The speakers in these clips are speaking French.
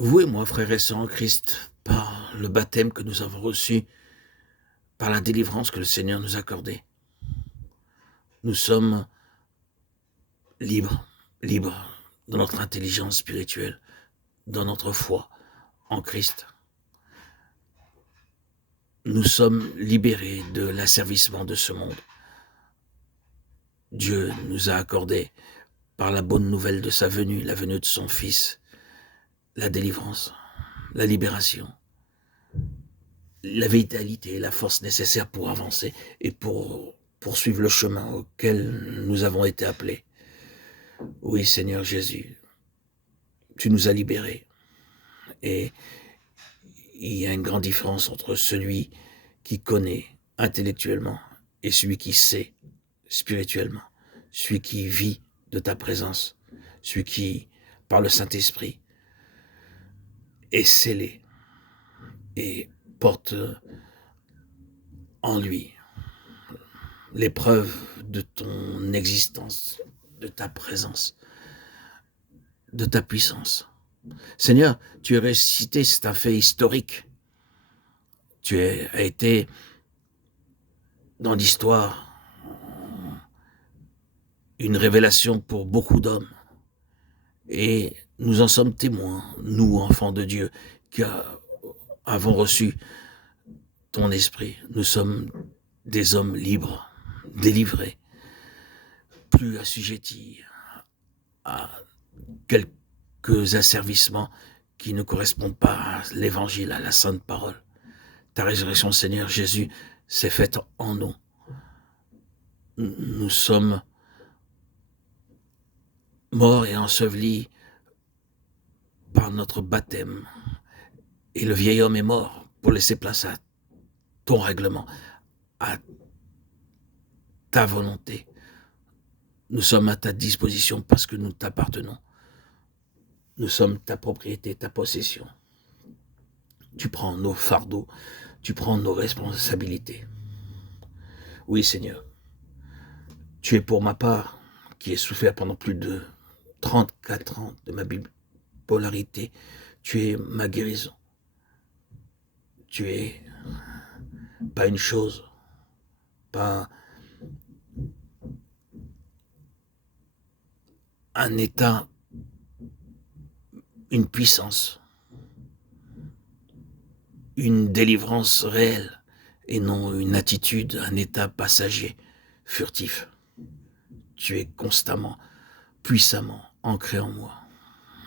Vous et moi, frères et sœurs en Christ, par le baptême que nous avons reçu, par la délivrance que le Seigneur nous a accordée, nous sommes libres, libres dans notre intelligence spirituelle, dans notre foi en Christ. Nous sommes libérés de l'asservissement de ce monde. Dieu nous a accordé, par la bonne nouvelle de sa venue, la venue de son Fils, la délivrance, la libération, la vitalité, la force nécessaire pour avancer et pour poursuivre le chemin auquel nous avons été appelés. Oui, Seigneur Jésus, tu nous as libérés. Et il y a une grande différence entre celui qui connaît intellectuellement et celui qui sait spirituellement, celui qui vit de ta présence, celui qui, par le Saint-Esprit, est scellé et porte en lui l'épreuve de ton existence, de ta présence, de ta puissance. Seigneur, tu es ressuscité, c'est un fait historique. Tu as été dans l'histoire une révélation pour beaucoup d'hommes. Et nous en sommes témoins, nous, enfants de Dieu, qui avons reçu ton esprit. Nous sommes des hommes libres, délivrés, plus assujettis à quelques asservissements qui ne correspondent pas à l'évangile, à la sainte parole. Ta résurrection, Seigneur Jésus, s'est faite en nous. Nous sommes morts et ensevelis par notre baptême. Et le vieil homme est mort pour laisser place à ton règlement, à ta volonté. Nous sommes à ta disposition parce que nous t'appartenons. Nous sommes ta propriété, ta possession. Tu prends nos fardeaux, tu prends nos responsabilités. Oui, Seigneur, tu es pour ma part, qui ai souffert pendant plus de 34 ans de ma bipolarité, tu es ma guérison. Tu es pas une chose, pas un état, une puissance, une délivrance réelle et non une attitude, un état passager, furtif. Tu es constamment, puissamment ancré en moi.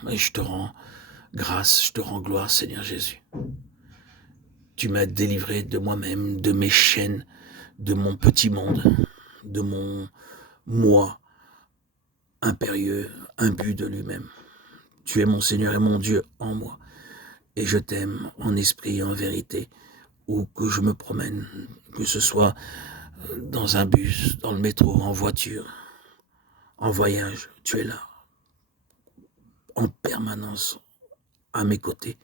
Et je te rends grâce, je te rends gloire, Seigneur Jésus. Tu m'as délivré de moi-même, de mes chaînes, de mon petit monde, de mon moi impérieux, imbu de lui-même. Tu es mon Seigneur et mon Dieu en moi. Et je t'aime en esprit et en vérité, où que je me promène, que ce soit dans un bus, dans le métro, en voiture, en voyage, tu es là, en permanence, à mes côtés.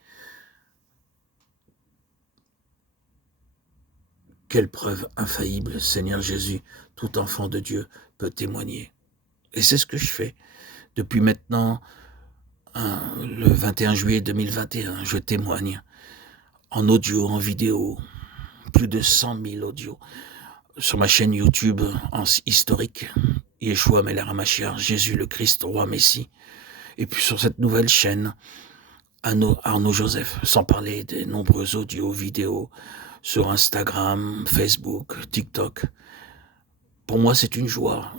Quelle preuve infaillible, Seigneur Jésus, tout enfant de Dieu peut témoigner. Et c'est ce que je fais. Depuis maintenant, le 21 juillet 2021, je témoigne en audio, en vidéo, plus de 100 000 audios sur ma chaîne YouTube en historique, Yeshua Melech HaMashiach, Jésus le Christ, roi Messie. Et puis sur cette nouvelle chaîne, Arnaud Joseph, sans parler des nombreux audios, vidéos sur Instagram, Facebook, TikTok. Pour moi, c'est une joie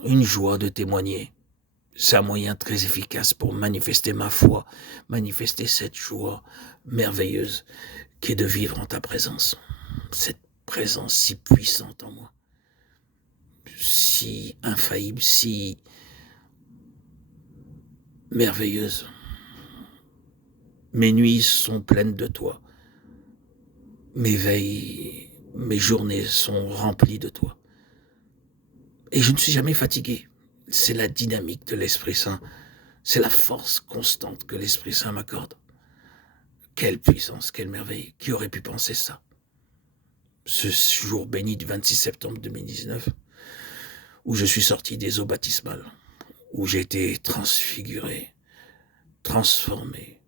de témoigner. C'est un moyen très efficace pour manifester ma foi, manifester cette joie merveilleuse qui est de vivre en ta présence. Cette présence si puissante en moi, si infaillible, si merveilleuse. Mes nuits sont pleines de toi. Mes veilles, mes journées sont remplies de toi. Et je ne suis jamais fatigué. C'est la dynamique de l'Esprit Saint. C'est la force constante que l'Esprit Saint m'accorde. Quelle puissance, quelle merveille. Qui aurait pu penser ça? Ce jour béni du 26 septembre 2019, où je suis sorti des eaux baptismales, où j'ai été transfiguré, transformé,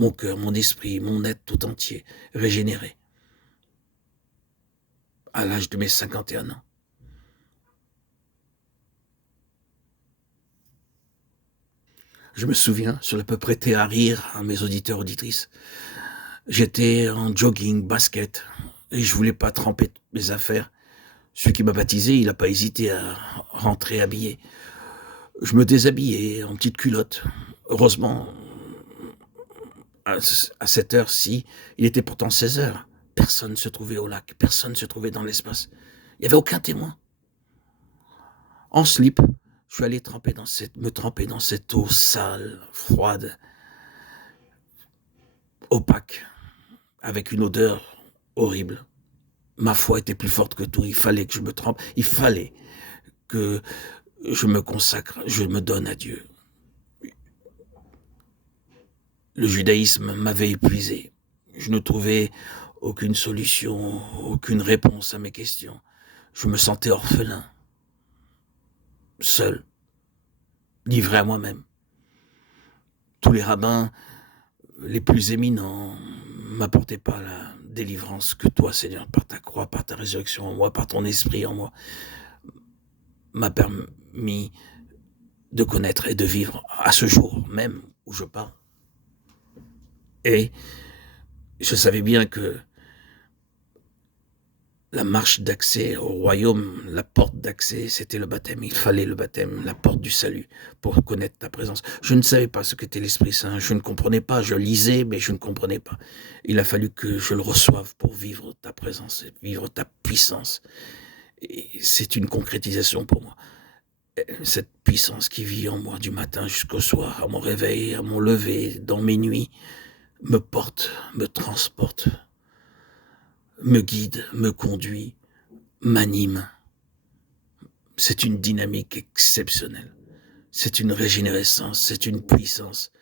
mon cœur, mon esprit, mon être tout entier, régénéré, à l'âge de mes 51 ans. Je me souviens, je l'ai à peu prêté à rire à mes auditeurs, auditrices. J'étais en jogging, basket, et je voulais pas tremper mes affaires. Celui qui m'a baptisé, il n'a pas hésité à rentrer habillé. Je me déshabillais en petite culotte. Heureusement, à cette heure-ci, il était pourtant 16 heures. Personne ne se trouvait au lac, personne ne se trouvait dans l'espace. Il n'y avait aucun témoin. En slip, je suis allé me tremper dans cette eau sale, froide, opaque, avec une odeur horrible. Ma foi était plus forte que tout. Il fallait que je me trempe. Il fallait que je me consacre, je me donne à Dieu. Le judaïsme m'avait épuisé. Je ne trouvais aucune solution, aucune réponse à mes questions. Je me sentais orphelin, seul, livré à moi-même. Tous les rabbins les plus éminents m'apportaient pas la délivrance que toi, Seigneur, par ta croix, par ta résurrection en moi, par ton esprit en moi, m'a permis de connaître et de vivre à ce jour même où je parle. Et je savais bien que la marche d'accès au royaume, la porte d'accès, c'était le baptême. Il fallait le baptême, la porte du salut, pour connaître ta présence. Je ne savais pas ce qu'était l'Esprit Saint, je ne comprenais pas, je lisais, mais je ne comprenais pas. Il a fallu que je le reçoive pour vivre ta présence, vivre ta puissance. Et c'est une concrétisation pour moi. Cette puissance qui vit en moi du matin jusqu'au soir, à mon réveil, à mon lever, dans mes nuits, me porte, me transporte, me guide, me conduit, m'anime. C'est une dynamique exceptionnelle. C'est une régénérescence, c'est une puissance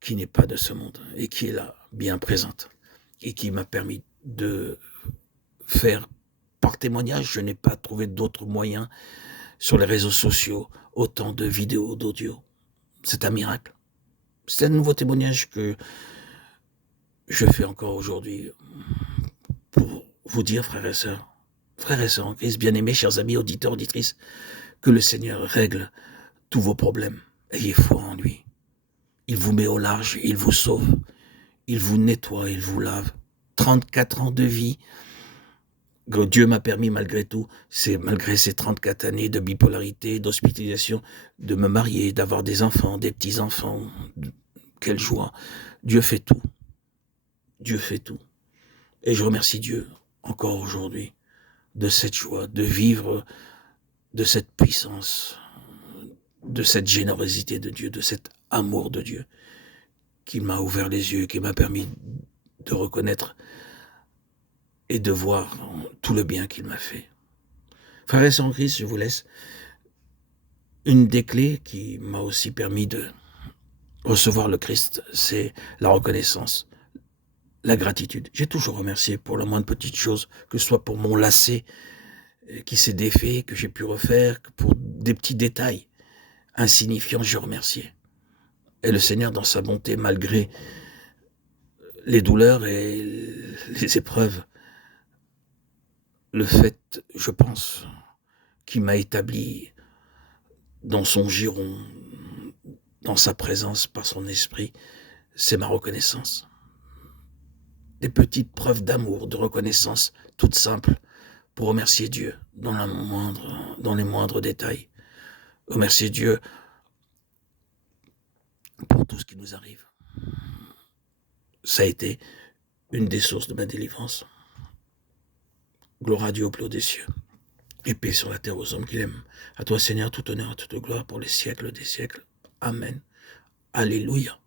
qui n'est pas de ce monde et qui est là, bien présente, et qui m'a permis de faire, par témoignage, je n'ai pas trouvé d'autres moyens sur les réseaux sociaux, autant de vidéos, d'audio. C'est un miracle. C'est un nouveau témoignage que je fais encore aujourd'hui pour vous dire, frères et sœurs en Christ, bien-aimés, chers amis, auditeurs, auditrices, que le Seigneur règle tous vos problèmes. Ayez foi en lui. Il vous met au large, il vous sauve, il vous nettoie, il vous lave. 34 ans de vie que Dieu m'a permis malgré tout, c'est malgré ces 34 années de bipolarité, d'hospitalisation, de me marier, d'avoir des enfants, des petits-enfants. Quelle joie. Dieu fait tout. Dieu fait tout. Et je remercie Dieu encore aujourd'hui de cette joie, de vivre de cette puissance, de cette générosité de Dieu, de cet amour de Dieu qui m'a ouvert les yeux, qui m'a permis de reconnaître et de voir tout le bien qu'il m'a fait. Frères et sœurs en Christ, je vous laisse. Une des clés qui m'a aussi permis de recevoir le Christ, c'est la reconnaissance, la gratitude. J'ai toujours remercié pour la moindre petite chose, que ce soit pour mon lacet qui s'est défait, que j'ai pu refaire, que pour des petits détails insignifiants, j'ai remercié. Et le Seigneur, dans sa bonté, malgré les douleurs et les épreuves, le fait, je pense, qu'il m'a établi dans son giron, dans sa présence, par son esprit, c'est ma reconnaissance. Des petites preuves d'amour, de reconnaissance, toutes simples, pour remercier Dieu dans les moindres détails. Remercier Dieu pour tout ce qui nous arrive. Ça a été une des sources de ma délivrance. Gloire à Dieu au plus haut des cieux, et paix sur la terre aux hommes qu'il aime. À toi, Seigneur, tout honneur, toute gloire pour les siècles des siècles. Amen. Alléluia.